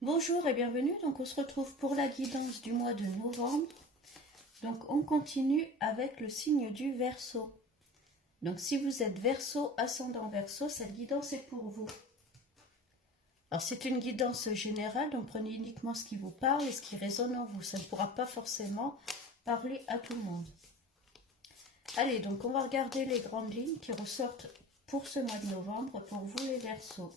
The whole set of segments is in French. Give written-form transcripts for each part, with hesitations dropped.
Bonjour et bienvenue, donc on se retrouve pour la guidance du mois de novembre. Donc on continue avec le signe du Verseau. Donc si vous êtes Verseau, ascendant Verseau, cette guidance est pour vous. Alors c'est une guidance générale, donc prenez uniquement ce qui vous parle et ce qui résonne en vous. Ça ne pourra pas forcément parler à tout le monde. Allez, donc on va regarder les grandes lignes qui ressortent pour ce mois de novembre pour vous les Verseaux.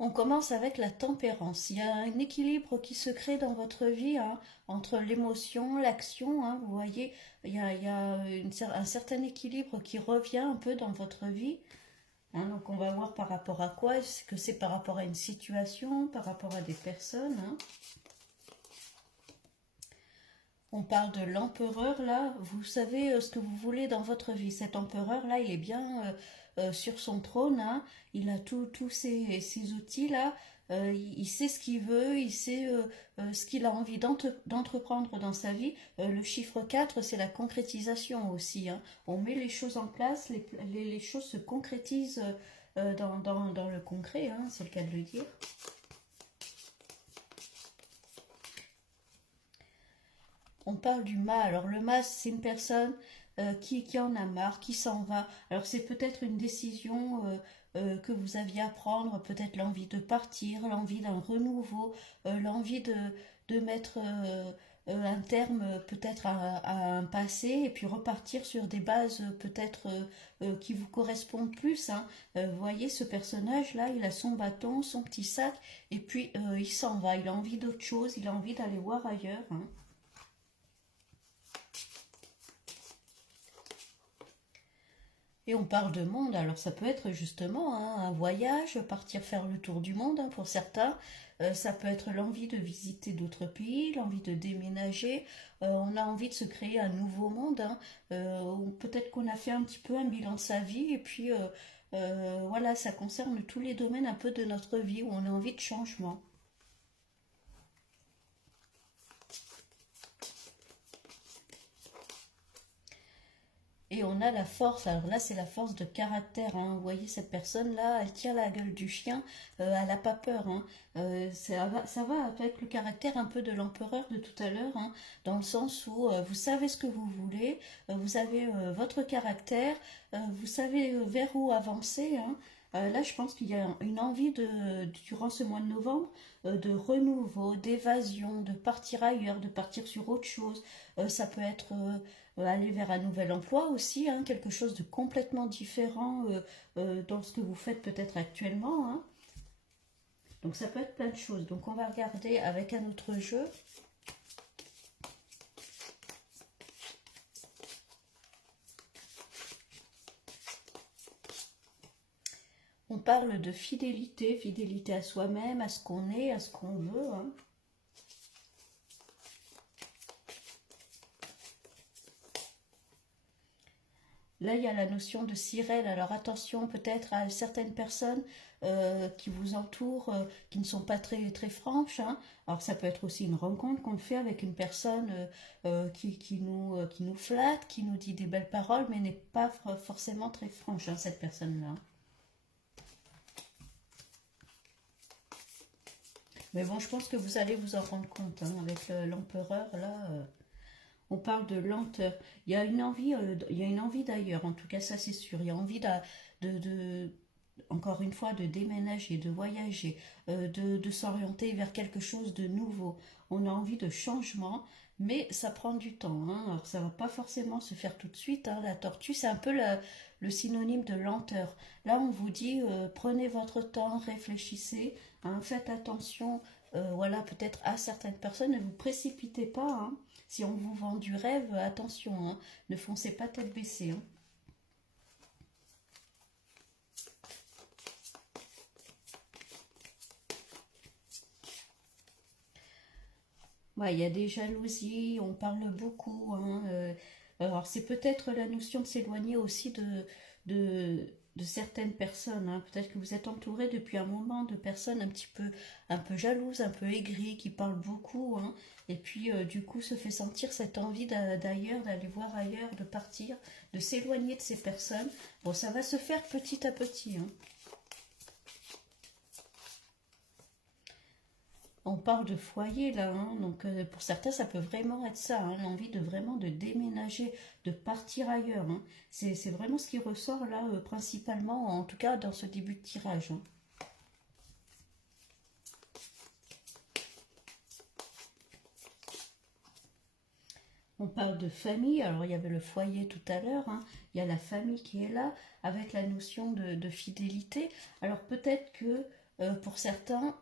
On commence avec la tempérance. Il y a un équilibre qui se crée dans votre vie entre l'émotion, l'action. Vous voyez, il y a un certain équilibre qui revient un peu dans votre vie. Donc on va voir par rapport à quoi. Est-ce que c'est par rapport à une situation, par rapport à des personnes. On parle de l'empereur là. Vous savez ce que vous voulez dans votre vie. Cet empereur là, il est bien sur son trône. Il a tous ces outils là. Il sait ce qu'il veut, il sait ce qu'il a envie d'entreprendre dans sa vie. Le chiffre 4, c'est la concrétisation aussi. On met les choses en place, les choses se concrétisent dans le concret, c'est le cas de le dire. On parle du mât. Alors le mât, c'est une personne qui en a marre, qui s'en va. Alors c'est peut-être une décision que vous aviez à prendre, peut-être l'envie de partir, l'envie d'un renouveau, l'envie de mettre un terme peut-être à un passé et puis repartir sur des bases peut-être qui vous correspondent plus. Vous voyez, ce personnage-là, il a son bâton, son petit sac et puis il s'en va. Il a envie d'autre chose, il a envie d'aller voir ailleurs. Et on parle de monde, alors ça peut être justement un voyage, partir faire le tour du monde pour certains. Ça peut être l'envie de visiter d'autres pays, l'envie de déménager. On a envie de se créer un nouveau monde. Ou peut-être qu'on a fait un petit peu un bilan de sa vie et puis voilà, ça concerne tous les domaines un peu de notre vie où on a envie de changement. Et on a la force, alors là c'est la force de caractère. Vous voyez cette personne-là, elle tient la gueule du chien, elle n'a pas peur. Ça va avec le caractère un peu de l'empereur de tout à l'heure, dans le sens où vous savez ce que vous voulez, vous avez votre caractère, vous savez vers où avancer. Là, je pense qu'il y a une envie durant ce mois de novembre de renouveau, d'évasion, de partir ailleurs, de partir sur autre chose. Ça peut être aller vers un nouvel emploi aussi, quelque chose de complètement différent dans ce que vous faites peut-être actuellement. Donc ça peut être plein de choses. Donc on va regarder avec un autre jeu. On parle de fidélité, fidélité à soi-même, à ce qu'on est, à ce qu'on veut. Là, il y a la notion de sirène. Alors attention peut-être à certaines personnes qui vous entourent, qui ne sont pas très, très franches. Alors ça peut être aussi une rencontre qu'on fait avec une personne qui nous flatte, qui nous dit des belles paroles, mais n'est pas forcément très franche, cette personne-là. Mais bon, je pense que vous allez vous en rendre compte avec l'empereur, là. On parle de lenteur. Il y a une envie d'ailleurs, en tout cas ça c'est sûr. Il y a envie encore une fois, de déménager, de voyager, de s'orienter vers quelque chose de nouveau. On a envie de changement, mais ça prend du temps. Alors ça va pas forcément se faire tout de suite. La tortue, c'est un peu le synonyme de lenteur. Là, on vous dit, prenez votre temps, réfléchissez, faites attention, voilà, peut-être à certaines personnes, ne vous précipitez pas. Si on vous vend du rêve, attention, ne foncez pas tête baissée. Ouais, il y a des jalousies, on parle beaucoup. Alors c'est peut-être la notion de s'éloigner aussi de, de certaines personnes, hein. Peut-être que vous êtes entouré depuis un moment de personnes un peu jalouses, un peu aigries, qui parlent beaucoup, hein, et puis du coup se fait sentir cette envie d'ailleurs, d'aller voir ailleurs, de partir, de s'éloigner de ces personnes. Bon, ça va se faire petit à petit, hein. On parle de foyer là, hein, donc pour certains ça peut vraiment être ça, hein, l'envie de vraiment de déménager, de partir ailleurs, hein. C'est vraiment ce qui ressort là principalement, en tout cas dans ce début de tirage, hein. On parle de famille, alors il y avait le foyer tout à l'heure, hein, il y a la famille qui est là, avec la notion de fidélité. Alors peut-être que pour certains,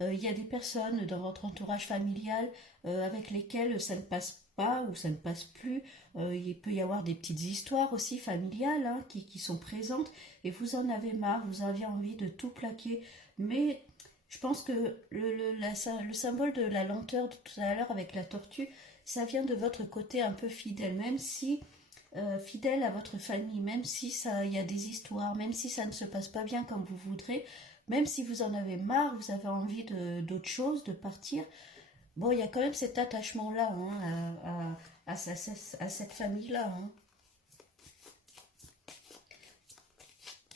il y a des personnes dans votre entourage familial avec lesquelles ça ne passe pas ou ça ne passe plus. Il peut y avoir des petites histoires aussi familiales, hein, qui sont présentes et vous en avez marre, vous avez envie de tout plaquer. Mais je pense que le symbole de la lenteur de tout à l'heure avec la tortue, ça vient de votre côté un peu fidèle, même si fidèle à votre famille, même si ça, il y a des histoires, même si ça ne se passe pas bien comme vous voudrez, même si vous en avez marre, vous avez envie d'autre chose, de partir, bon, il y a quand même cet attachement-là, hein, à cette famille-là, hein.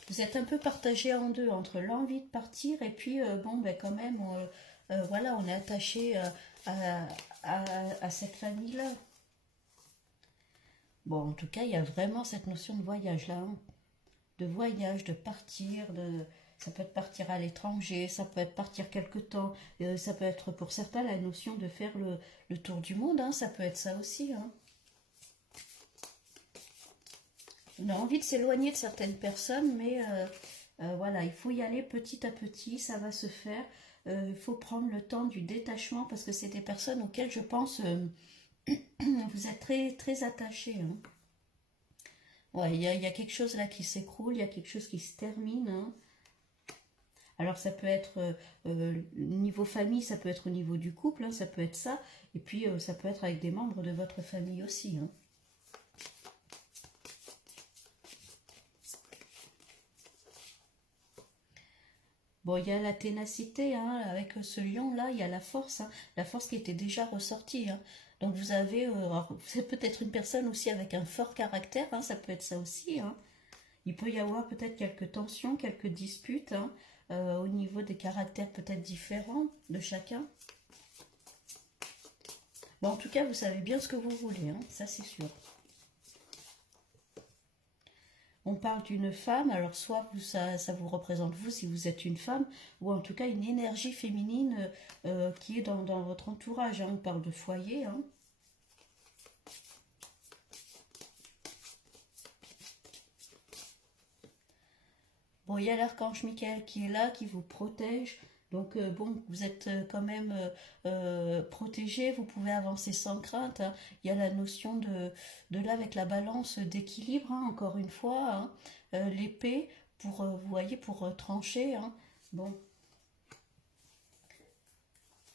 Vous êtes un peu partagé en deux, entre l'envie de partir et puis, bon, ben quand même, voilà, on est attaché à, à cette famille-là. Bon, en tout cas, il y a vraiment cette notion de voyage-là, hein. De voyage, de partir, ça peut être partir à l'étranger, ça peut être partir quelque temps, ça peut être pour certains la notion de faire le tour du monde, hein, ça peut être ça aussi, hein. On a envie de s'éloigner de certaines personnes, mais voilà, il faut y aller petit à petit, ça va se faire. Il faut prendre le temps du détachement parce que c'est des personnes auxquelles je pense vous êtes très, très attachés, hein. Ouais, il y a quelque chose là qui s'écroule, il y a quelque chose qui se termine, hein. Alors ça peut être niveau famille, ça peut être au niveau du couple, hein, ça peut être ça, et puis ça peut être avec des membres de votre famille aussi, hein. Bon, il y a la ténacité, hein, avec ce lion-là, il y a la force qui était déjà ressortie, hein. Donc vous avez, alors, c'est peut-être une personne aussi avec un fort caractère, hein, ça peut être ça aussi, hein. Il peut y avoir peut-être quelques tensions, quelques disputes, hein, au niveau des caractères peut-être différents de chacun. Bon, en tout cas, vous savez bien ce que vous voulez, hein, ça c'est sûr. On parle d'une femme, alors soit ça vous représente vous si vous êtes une femme, ou en tout cas une énergie féminine qui est dans votre entourage, hein. On parle de foyer, hein. Bon, il y a l'archange Michael qui est là, qui vous protège. Donc, bon, vous êtes quand même protégé, vous pouvez avancer sans crainte, hein. Il y a la notion de là avec la balance d'équilibre, hein, encore une fois, hein. L'épée, pour, vous voyez, pour trancher, hein. Bon,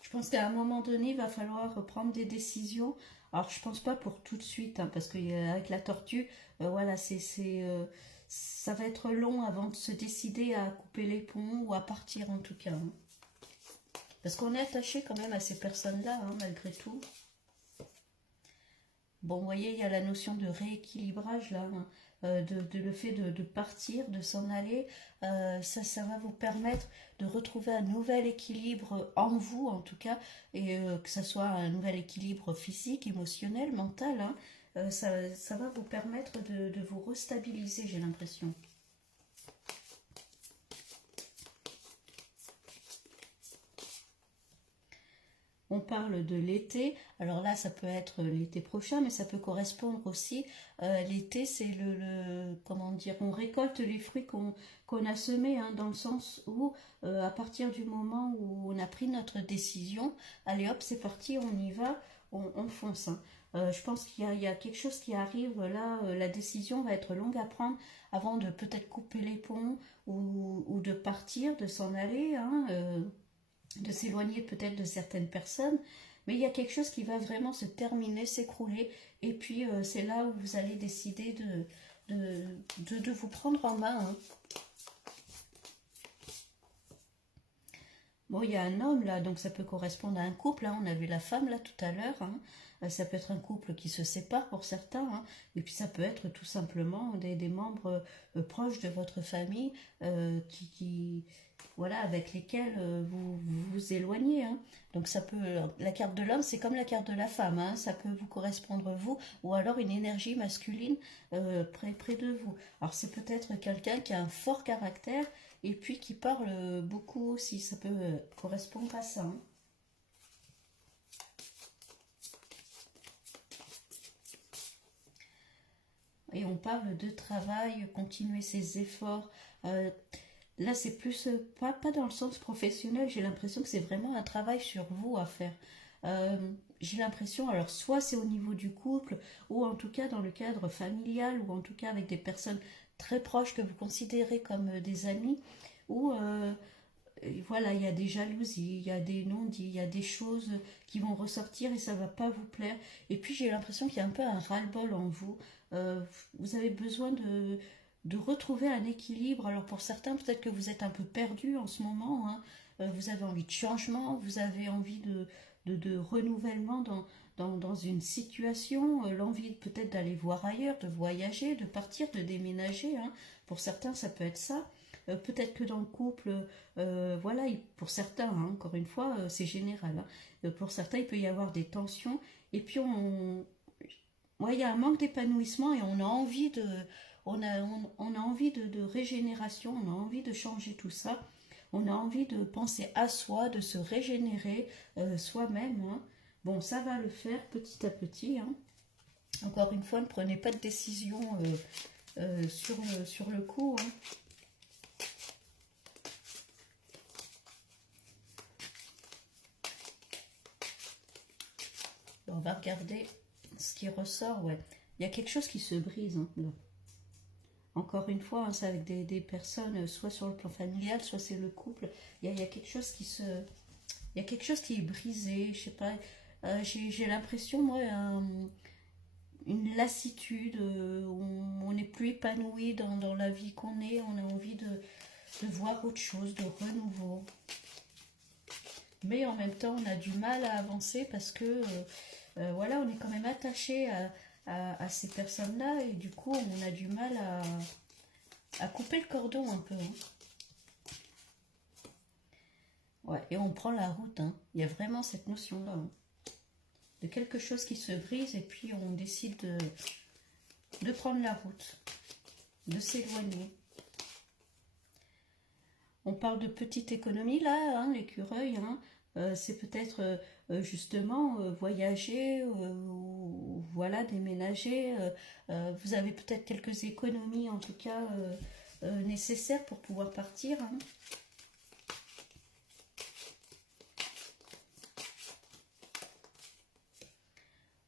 je pense qu'à un moment donné, il va falloir prendre des décisions. Alors, je pense pas pour tout de suite, hein, parce qu'avec la tortue, voilà, ça va être long avant de se décider à couper les ponts ou à partir en tout cas, hein. Parce qu'on est attaché quand même à ces personnes-là, hein, malgré tout. Bon, vous voyez, il y a la notion de rééquilibrage là, hein, le fait de partir, de s'en aller, ça va vous permettre de retrouver un nouvel équilibre en vous, en tout cas, et que ce soit un nouvel équilibre physique, émotionnel, mental, hein, ça va vous permettre de vous restabiliser, j'ai l'impression. On parle de l'été, alors là ça peut être l'été prochain, mais ça peut correspondre aussi. L'été, c'est comment dire, on récolte les fruits qu'on a semés, hein, dans le sens où à partir du moment où on a pris notre décision, allez hop, c'est parti, on y va, on fonce, hein. Je pense il y a quelque chose qui arrive là, la décision va être longue à prendre avant de peut-être couper les ponts ou de partir, de s'en aller, hein, de s'éloigner peut-être de certaines personnes, Mais il y a quelque chose qui va vraiment se terminer, s'écrouler, et puis c'est là où vous allez décider de vous prendre en main, hein. Bon, il y a un homme là, donc ça peut correspondre à un couple, hein. On a vu la femme là tout à l'heure, hein. Ça peut être un couple qui se sépare pour certains, hein. Et puis ça peut être tout simplement des membres proches de votre famille voilà, avec lesquels vous vous éloignez, hein. Donc ça peut, la carte de l'homme, c'est comme la carte de la femme, hein. Ça peut vous correspondre vous, ou alors une énergie masculine près de vous. Alors c'est peut-être quelqu'un qui a un fort caractère et puis qui parle beaucoup aussi, ça peut correspondre à ça, hein. Et on parle de travail, continuer ses efforts. Euh, Là, c'est plus, pas dans le sens professionnel, j'ai l'impression que c'est vraiment un travail sur vous à faire. Euh, j'ai l'impression, alors soit c'est au niveau du couple, ou en tout cas dans le cadre familial, ou en tout cas avec des personnes très proches que vous considérez comme des amis, ou voilà, il y a des jalousies, il y a des non-dits, il y a des choses qui vont ressortir et ça va pas vous plaire. Et puis j'ai l'impression qu'il y a un peu un ras-le-bol en vous. Euh, Vous avez besoin de retrouver un équilibre. Alors pour certains, peut-être que vous êtes un peu perdu en ce moment, hein. Vous avez envie de changement, vous avez envie de renouvellement dans une situation, l'envie peut-être d'aller voir ailleurs, de voyager, de partir, de déménager, hein. Pour certains, ça peut être ça. Peut-être que dans le couple, voilà, pour certains, hein, encore une fois, c'est général, hein. Pour certains, il peut y avoir des tensions. Et puis, ouais, il y a un manque d'épanouissement et on a envie on a envie de régénération, on a envie de changer tout ça. On a envie de penser à soi, de se régénérer soi-même, hein. Bon, ça va le faire petit à petit, hein. Encore une fois, ne prenez pas de décision sur le coup, hein. On va regarder ce qui ressort, ouais. Il y a quelque chose qui se brise, hein, là. Encore une fois, hein, c'est avec des personnes, soit sur le plan familial, soit c'est le couple. Il y a quelque chose qui se. Il y a quelque chose qui est brisé, je sais pas. J'ai l'impression, moi, une lassitude, on n'est plus épanoui dans la vie qu'on est, on a envie de voir autre chose, de renouveau. Mais en même temps, on a du mal à avancer parce que, voilà, on est quand même attaché à ces personnes-là et du coup, on a du mal à couper le cordon un peu, hein. Ouais, et on prend la route, hein. Il y a vraiment cette notion-là, hein, de quelque chose qui se brise et puis on décide de prendre la route, de s'éloigner. On parle de petite économie là, hein, l'écureuil, hein. C'est peut-être justement voyager, ou voilà, déménager. Vous avez peut-être quelques économies en tout cas nécessaires pour pouvoir partir, hein.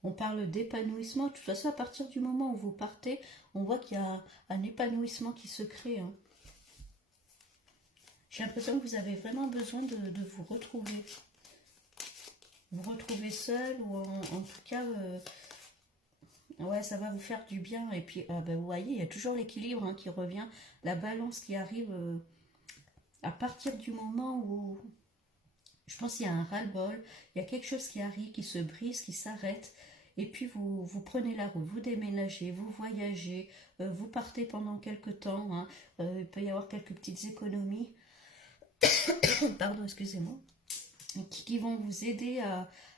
On parle d'épanouissement. De toute façon, à partir du moment où vous partez, on voit qu'il y a un épanouissement qui se crée, hein. J'ai l'impression que vous avez vraiment besoin de vous retrouver. Vous retrouver seul ou en tout cas, ouais, ça va vous faire du bien. Et puis, ben, vous voyez, il y a toujours l'équilibre, hein, qui revient, la balance qui arrive à partir du moment où, je pense qu'il y a un ras-le-bol, il y a quelque chose qui arrive, qui se brise, qui s'arrête. Et puis vous prenez la route, vous déménagez, vous voyagez, vous partez pendant quelques temps, hein. Il peut y avoir quelques petites économies, pardon, excusez-moi, qui vont vous aider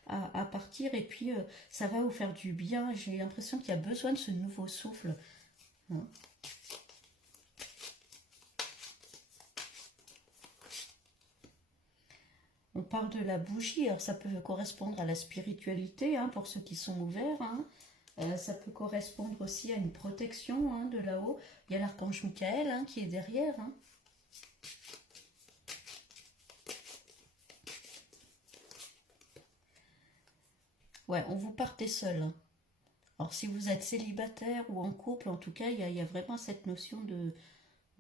à partir. Et puis ça va vous faire du bien. J'ai l'impression qu'il y a besoin de ce nouveau souffle, hein. On parle de la bougie, alors ça peut correspondre à la spiritualité, hein, pour ceux qui sont ouverts, hein. Ça peut correspondre aussi à une protection, hein, de là-haut. Il y a l'archange Michael, hein, qui est derrière, hein. Ouais, on vous partez seul, hein. Alors si vous êtes célibataire ou en couple, en tout cas, il y a vraiment cette notion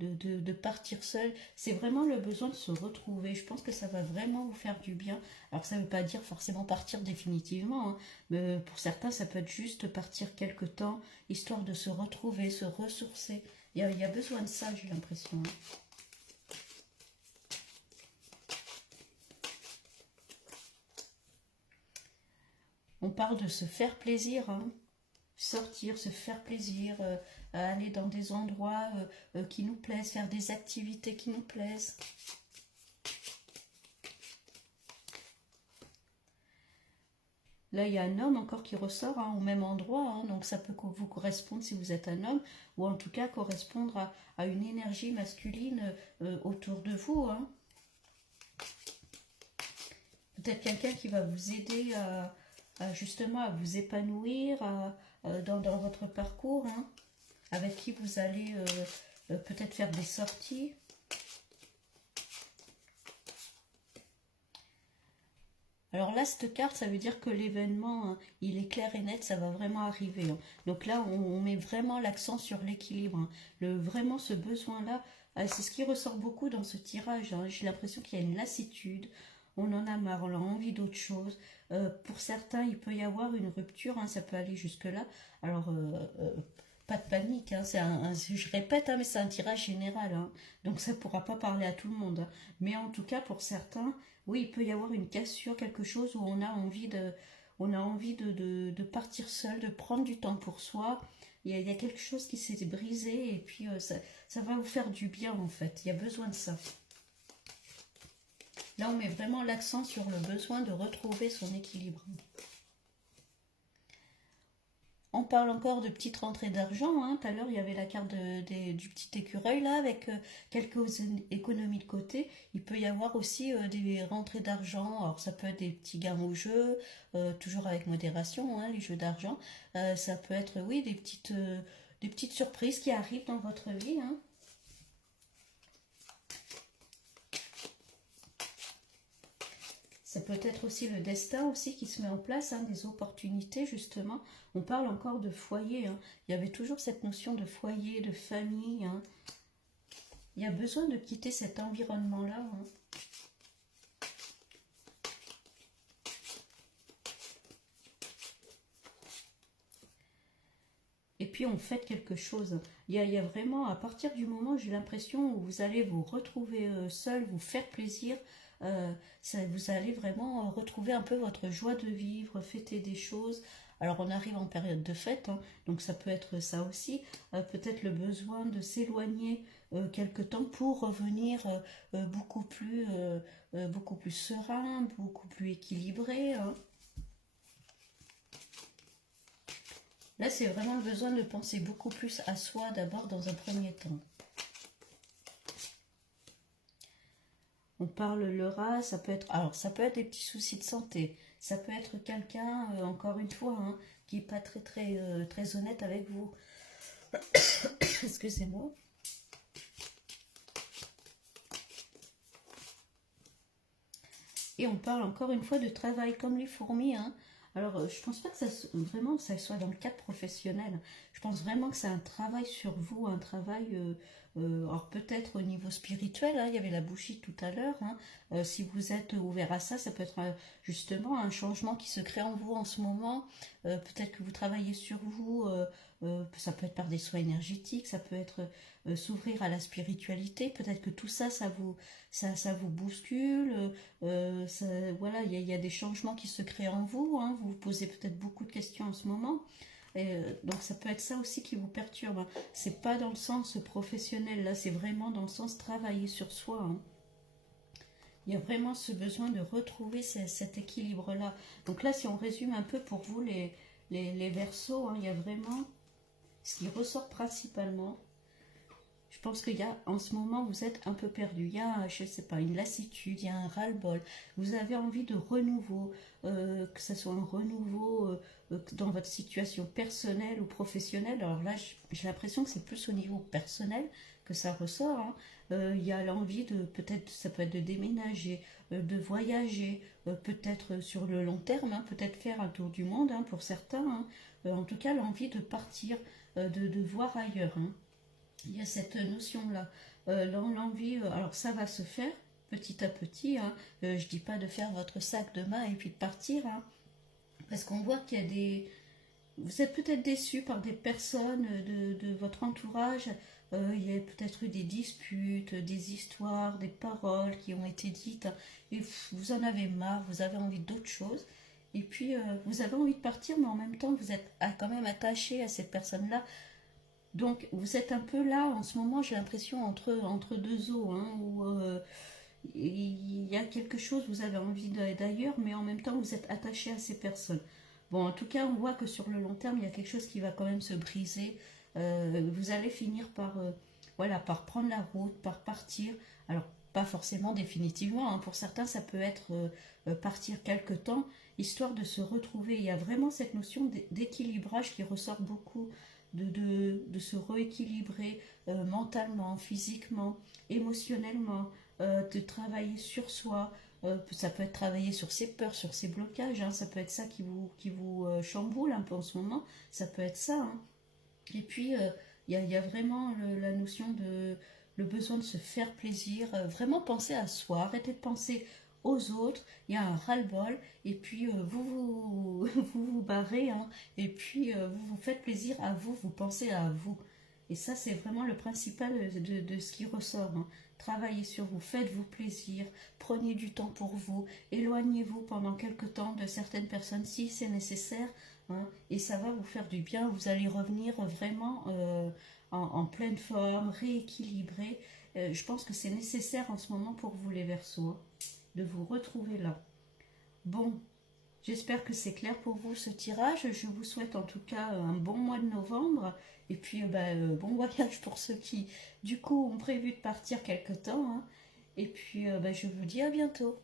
de partir seul. C'est vraiment le besoin de se retrouver. Je pense que ça va vraiment vous faire du bien. Alors ça ne veut pas dire forcément partir définitivement, hein, mais pour certains, ça peut être juste partir quelque temps, histoire de se retrouver, se ressourcer. Il y a besoin de ça, j'ai l'impression, hein. On parle de se faire plaisir, hein. Sortir, se faire plaisir, aller dans des endroits qui nous plaisent, faire des activités qui nous plaisent. Là, il y a un homme encore qui ressort, hein, au même endroit, hein, donc ça peut vous correspondre si vous êtes un homme, ou en tout cas correspondre à une énergie masculine autour de vous, hein. Peut-être quelqu'un qui va vous aider justement à vous épanouir dans votre parcours, hein, avec qui vous allez peut-être faire des sorties. Alors là, cette carte, ça veut dire que l'événement, hein, il est clair et net, ça va vraiment arriver, hein. Donc là, on met vraiment l'accent sur l'équilibre, hein. Vraiment, ce besoin-là, c'est ce qui ressort beaucoup dans ce tirage, hein. J'ai l'impression qu'il y a une lassitude, on en a marre, on a envie d'autre chose. Pour certains, il peut y avoir une rupture, hein, ça peut aller jusque-là. Alors, pas de panique, hein, je répète, hein, mais c'est un tirage général, hein. Donc ça ne pourra pas parler à tout le monde, hein. Mais en tout cas, pour certains, oui, il peut y avoir une cassure, quelque chose où on a envie de partir seul, de prendre du temps pour soi. Il y a quelque chose qui s'est brisé et puis ça va vous faire du bien en fait. Il y a besoin de ça. Là, on met vraiment l'accent sur le besoin de retrouver son équilibre. On parle encore de petites rentrées d'argent, hein. Tout à l'heure, il y avait la carte du petit écureuil là, avec quelques économies de côté. Il peut y avoir aussi des rentrées d'argent. Alors, ça peut être des petits gains au jeu, toujours avec modération, hein, les jeux d'argent. Ça peut être, oui, des petites surprises qui arrivent dans votre vie, hein. Ça peut être aussi le destin aussi qui se met en place, hein, des opportunités justement. On parle encore de foyer, hein. Il y avait toujours cette notion de foyer, de famille, hein. Il y a besoin de quitter cet environnement-là, hein. Et puis on fait quelque chose. Il y a vraiment, à partir du moment, j'ai l'impression, où vous allez vous retrouver seul, vous faire plaisir, vous allez vraiment retrouver un peu votre joie de vivre, fêter des choses. Alors on arrive en période de fête, hein, donc ça peut être ça aussi. Peut-être le besoin de s'éloigner quelque temps pour revenir beaucoup plus serein, beaucoup plus équilibré, hein. Là, c'est vraiment le besoin de penser beaucoup plus à soi d'abord dans un premier temps. On parle le rat, ça peut être, alors ça peut être des petits soucis de santé, ça peut être quelqu'un, encore une fois, hein, qui n'est pas très honnête avec vous. Excusez-moi. Et on parle encore une fois de travail comme les fourmis, hein. Alors, je pense pas que vraiment ça soit dans le cadre professionnel. Je pense vraiment que c'est un travail sur vous, un travail, alors peut-être au niveau spirituel, hein, il y avait la bougie tout à l'heure, hein. Si vous êtes ouvert à ça, ça peut être justement un changement qui se crée en vous en ce moment. Peut-être que vous travaillez sur vous, ça peut être par des soins énergétiques, ça peut être s'ouvrir à la spiritualité. Peut-être que tout ça, ça vous bouscule. Voilà, il y a des changements qui se créent en vous, hein. Vous vous posez peut-être beaucoup de questions en ce moment. Donc ça peut être ça aussi qui vous perturbe, hein. C'est pas dans le sens professionnel, là, c'est vraiment dans le sens travailler sur soi, hein. Il y a vraiment ce besoin de retrouver cet équilibre-là. Donc là, si on résume un peu pour vous les Verseaux, hein, il y a vraiment ce qui ressort principalement. Je pense qu'il y a, en ce moment, vous êtes un peu perdu. Il y a, je ne sais pas, une lassitude, il y a un ras-le-bol. Vous avez envie de renouveau, que ce soit un renouveau dans votre situation personnelle ou professionnelle. Alors là, j'ai l'impression que c'est plus au niveau personnel que ça ressort, hein. Il y a l'envie de, peut-être, ça peut être de déménager, de voyager, peut-être sur le long terme, hein, peut-être faire un tour du monde, hein, pour certains, hein. En tout cas, l'envie de partir, de voir ailleurs, hein. il y a cette notion-là. L'envie, alors ça va se faire petit à petit, hein. Je dis pas de faire votre sac demain et puis de partir, hein, parce qu'on voit qu'il y a des... Vous êtes peut-être déçu par des personnes de votre entourage. Il y a peut-être eu des disputes, des histoires, des paroles qui ont été dites, hein, et vous en avez marre, vous avez envie d'autre chose. Et puis, vous avez envie de partir, mais en même temps, vous êtes quand même attaché à cette personne-là. Donc, vous êtes un peu là, en ce moment, j'ai l'impression, entre deux eaux, hein, où il y a quelque chose, vous avez envie d'ailleurs, mais en même temps, vous êtes attaché à ces personnes. Bon, en tout cas, on voit que sur le long terme, il y a quelque chose qui va quand même se briser. Vous allez finir par, voilà, par prendre la route, par partir. Alors, pas forcément définitivement, hein. Pour certains, ça peut être partir quelque temps, histoire de se retrouver. Il y a vraiment cette notion d'équilibrage qui ressort beaucoup, de se rééquilibrer mentalement, physiquement, émotionnellement, de travailler sur soi. Ça peut être travailler sur ses peurs, sur ses blocages, hein. Ça peut être ça qui vous chamboule un peu en ce moment. Ça peut être ça, hein. Et puis, il y a vraiment la notion de le besoin de se faire plaisir, vraiment penser à soi, arrêter de penser aux autres. Il y a un ras-le-bol, et puis vous barrez, hein, et puis vous vous faites plaisir à vous, vous pensez à vous. Et ça, c'est vraiment le principal de ce qui ressort, hein. Travaillez sur vous, faites-vous plaisir, prenez du temps pour vous, éloignez-vous pendant quelque temps de certaines personnes si c'est nécessaire, hein, et ça va vous faire du bien. Vous allez revenir vraiment en pleine forme, rééquilibré. Je pense que c'est nécessaire en ce moment pour vous les Verseaux, hein, de vous retrouver là. Bon, j'espère que c'est clair pour vous ce tirage. Je vous souhaite en tout cas un bon mois de novembre. Et puis bon voyage pour ceux qui du coup ont prévu de partir quelque temps, hein. Et puis je vous dis à bientôt.